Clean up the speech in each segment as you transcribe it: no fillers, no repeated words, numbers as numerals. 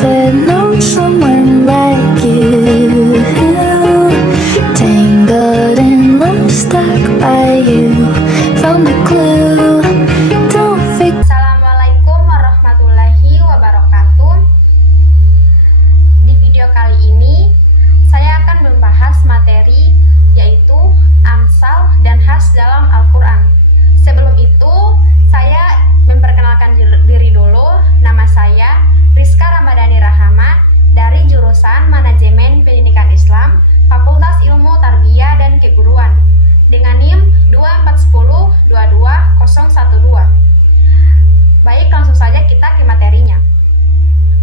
never known someone like you. Tangled in love, stuck by you. Found a clue. Don't forget. Assalamualaikum warahmatullahi wabarakatuh. Di video kali ini saya akan membahas materi yaitu Amsal dan Has dalam Al-Quran. Sebelum itu saya memperkenalkan diri dulu. Nama saya Rizka Ramadhani Rahama dari jurusan Manajemen Pendidikan Islam Fakultas Ilmu Tarbiyah dan Keguruan dengan NIM 241022012. Baik, langsung saja kita ke materinya.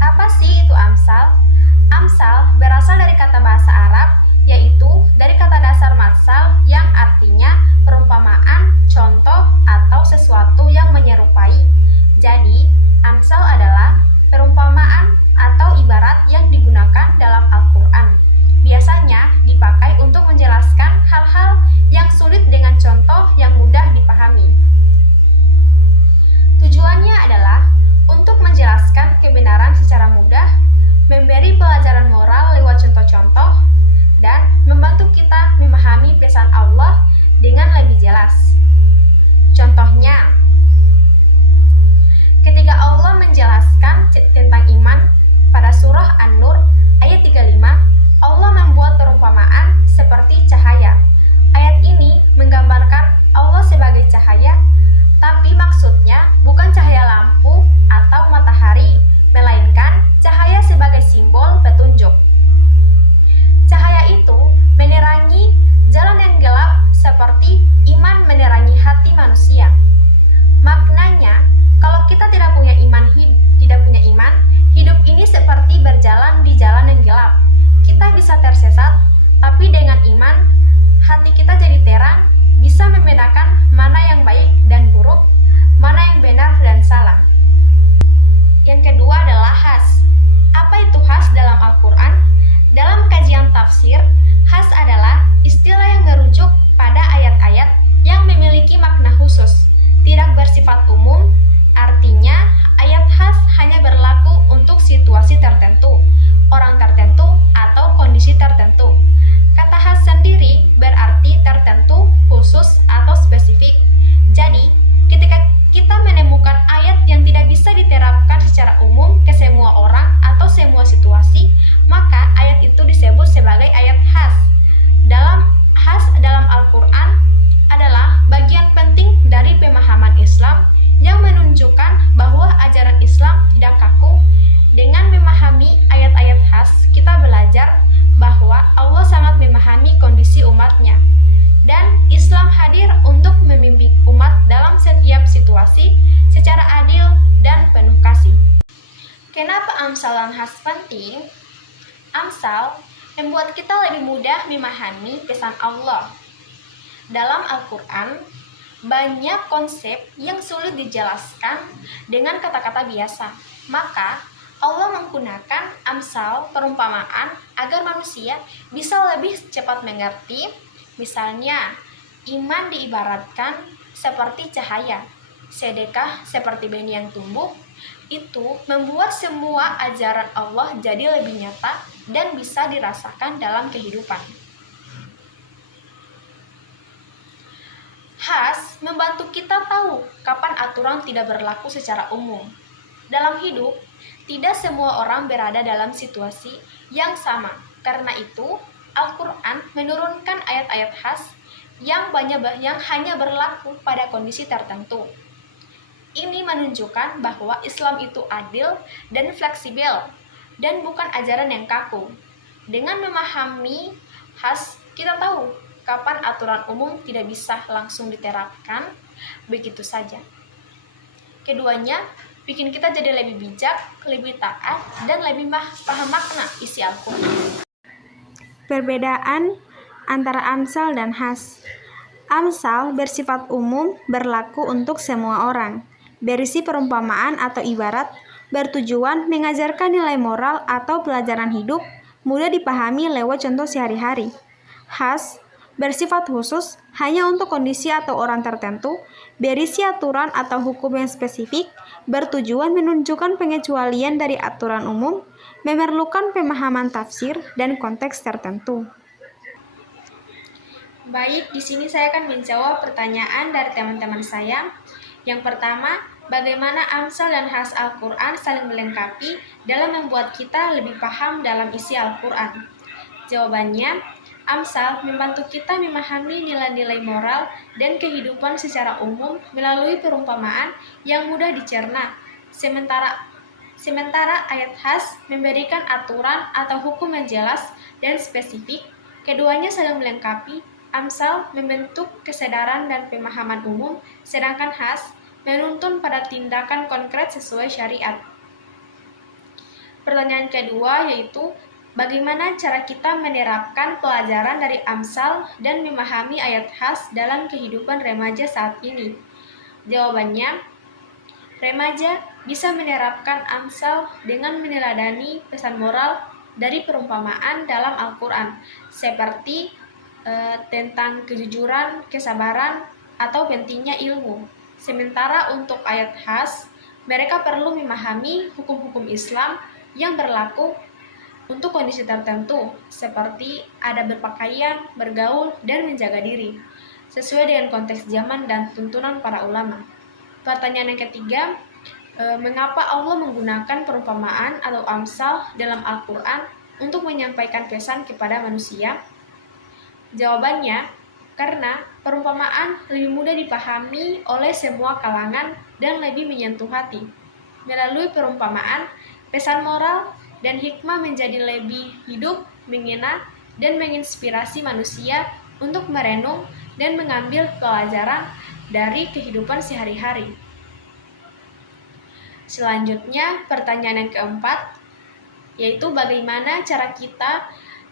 Apa sih itu Amsal? Amsal berasal dari kata bahasa Arab, yaitu dari kata dasar matsal yang artinya perumpamaan, contoh, atau sesuatu yang menyerupai. Jadi, Amsal adalah perumpamaan atau ibarat yang digunakan dalam Al-Quran. Biasanya dipakai untuk menjelaskan hal-hal yang sulit dengan contoh yang mudah dipahami. Tujuannya adalah untuk menjelaskan kebenaran secara mudah, memberi pelajaran moral lewat contoh-contoh, dan membantu kita memahami pesan Allah dengan lebih jelas. Contohnya, ketika Allah menjelaskan tentang iman pada surah An-Nur ayat 35, Allah membuat perumpamaan seperti cahaya. Ayat ini menggambarkan Allah sebagai cahaya, tapi maksudnya bukan cahaya lampu atau matahari, melainkan cahaya sebagai simbol petunjuk. Cahaya itu menerangi jalan yang gelap seperti iman menerangi hati manusia. Maknanya, kalau kita tidak punya iman, hidup ini seperti berjalan di jalan yang gelap. Kita bisa tersesat, tapi dengan iman, hati kita jadi terang, bisa membedakan mana yang baik dan buruk, mana yang benar dan salah. Yang kedua adalah has. Apa itu has dalam Al-Quran? Dalam kajian tafsir, has adalah istilah yang merujuk pada ayat-ayat yang memiliki makna khusus, tidak bersifat umum. Artinya, ayat has hanya berlaku untuk situasi tertentu, orang tertentu, atau kondisi tertentu. Kata has sendiri berarti tertentu, khusus, atau spesifik. Jadi, ketika kita menemukan ayat yang tidak bisa diterapkan secara umum ke semua orang atau semua situasi, maka ayat itu disebut sebagai ayat has. Has dalam Al-Quran adalah bagian penting dari pemahaman Islam yang menunjukkan bahwa ajaran Islam tidak kaku. Dengan memahami ayat-ayat has, kita belajar bahwa Allah sangat memahami kondisi umatnya, dan Islam hadir untuk membimbing umat dalam setiap situasi secara adil dan penuh kasih. Kenapa Amsal dan has penting? Amsal membuat kita lebih mudah memahami pesan Allah. Dalam Al-Quran, banyak konsep yang sulit dijelaskan dengan kata-kata biasa. Maka, Allah menggunakan amsal perumpamaan agar manusia bisa lebih cepat mengerti. Misalnya, iman diibaratkan seperti cahaya, sedekah seperti benih yang tumbuh. Itu membuat semua ajaran Allah jadi lebih nyata dan bisa dirasakan dalam kehidupan. Has membantu kita tahu kapan aturan tidak berlaku secara umum. Dalam hidup, tidak semua orang berada dalam situasi yang sama. Karena itu, Al-Quran menurunkan ayat-ayat has yang hanya berlaku pada kondisi tertentu. Ini menunjukkan bahwa Islam itu adil dan fleksibel, dan bukan ajaran yang kaku. Dengan memahami has, kita tahu kapan aturan umum tidak bisa langsung diterapkan, begitu saja. Keduanya bikin kita jadi lebih bijak, lebih taat, dan lebih paham makna isi Al-Quran. Perbedaan antara Amsal dan has. Amsal bersifat umum, berlaku untuk semua orang, berisi perumpamaan atau ibarat, bertujuan mengajarkan nilai moral atau pelajaran hidup, mudah dipahami lewat contoh sehari-hari. Has bersifat khusus hanya untuk kondisi atau orang tertentu, berisi aturan atau hukum yang spesifik, bertujuan menunjukkan pengecualian dari aturan umum, memerlukan pemahaman tafsir dan konteks tertentu. Baik, di sini saya akan menjawab pertanyaan dari teman-teman saya. Yang pertama, bagaimana Amsal dan Khas Al-Quran saling melengkapi dalam membuat kita lebih paham dalam isi Al-Quran? Jawabannya, Amsal membantu kita memahami nilai-nilai moral dan kehidupan secara umum melalui perumpamaan yang mudah dicerna. Sementara ayat Khas memberikan aturan atau hukum yang jelas dan spesifik. Keduanya saling melengkapi. Amsal membentuk kesadaran dan pemahaman umum, sedangkan Khas menuntun pada tindakan konkret sesuai syariat. Pertanyaan kedua yaitu, bagaimana cara kita menerapkan pelajaran dari Amsal dan memahami ayat Khas dalam kehidupan remaja saat ini? Jawabannya, remaja bisa menerapkan Amsal dengan meneladani pesan moral dari perumpamaan dalam Al-Quran, seperti tentang kejujuran, kesabaran, atau pentingnya ilmu. Sementara untuk ayat Khas, mereka perlu memahami hukum-hukum Islam yang berlaku untuk kondisi tertentu, seperti adab berpakaian, bergaul, dan menjaga diri, sesuai dengan konteks zaman dan tuntunan para ulama. Pertanyaan yang ketiga, mengapa Allah menggunakan perumpamaan atau Amsal dalam Al-Quran untuk menyampaikan pesan kepada manusia? Jawabannya, karena perumpamaan lebih mudah dipahami oleh semua kalangan dan lebih menyentuh hati. Melalui perumpamaan, pesan moral dan hikmah menjadi lebih hidup, mengena, dan menginspirasi manusia untuk merenung dan mengambil pelajaran dari kehidupan sehari-hari. Selanjutnya, pertanyaan yang keempat, yaitu bagaimana cara kita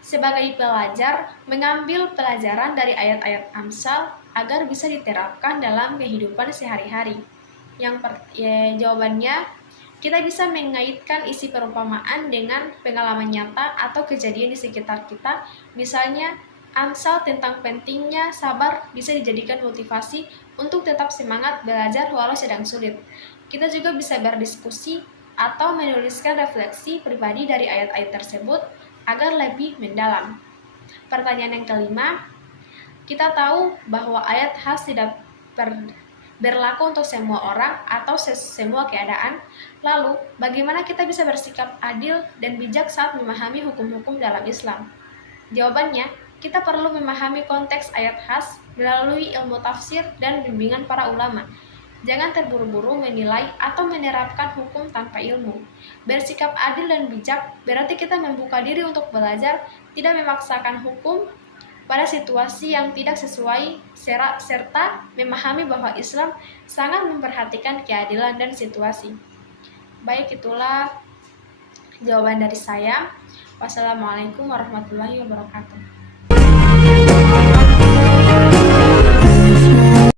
sebagai pelajar mengambil pelajaran dari ayat-ayat Amsal agar bisa diterapkan dalam kehidupan sehari-hari. Jawabannya, kita bisa mengaitkan isi perumpamaan dengan pengalaman nyata atau kejadian di sekitar kita. Misalnya, Amsal tentang pentingnya sabar bisa dijadikan motivasi untuk tetap semangat belajar walau sedang sulit. Kita juga bisa berdiskusi atau menuliskan refleksi pribadi dari ayat-ayat tersebut agar lebih mendalam. Pertanyaan yang kelima, kita tahu bahwa ayat Khas tidak berlaku untuk semua orang atau semua keadaan. Lalu, bagaimana kita bisa bersikap adil dan bijak saat memahami hukum-hukum dalam Islam? Jawabannya, kita perlu memahami konteks ayat Khas melalui ilmu tafsir dan bimbingan para ulama. Jangan terburu-buru menilai atau menerapkan hukum tanpa ilmu. Bersikap adil dan bijak berarti kita membuka diri untuk belajar, tidak memaksakan hukum pada situasi yang tidak sesuai, serta memahami bahwa Islam sangat memperhatikan keadilan dan situasi. Baik, itulah jawaban dari saya. Wassalamualaikum warahmatullahi wabarakatuh.